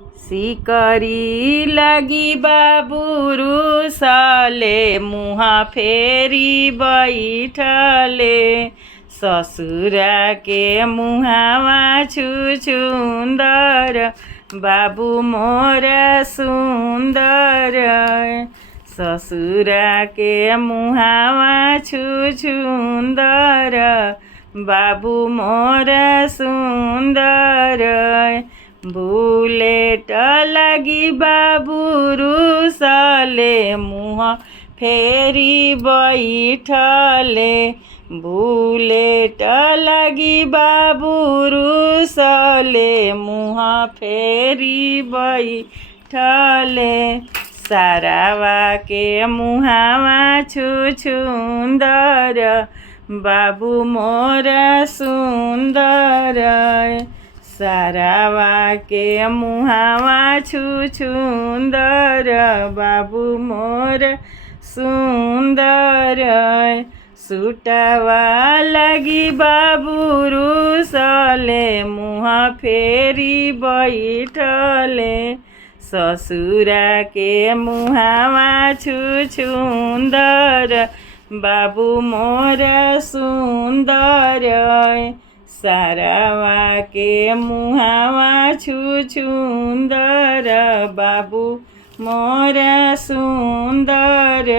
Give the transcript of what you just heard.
सीकरी लगी बाबू रुसले मुहा फेरी बैठले ससुरा के मुहावा छुछुंदर बाबू मोर सुंदर ससुरा के मुहावा छुछुंदर बाबू मोर सुंदर बुलेट लगी बाबू रुसले मुहा फेरी बैठले बुलेट लगी बाबू रुसले मुहा फेरी बैठले सारावा के मुहावा छुछुंदर बाबू मोर सुंदर सारावा के मुहावा छुछुंदर बाबू मोर सुंदर सूटवा लगी बाबू रुसले मुहा फेरी बैठले ससुरा के मुहावा छुछुंदर बाबू मोर सुंदर सारावा के मुहावा छुछुंदर बाबू मोर सुंदर।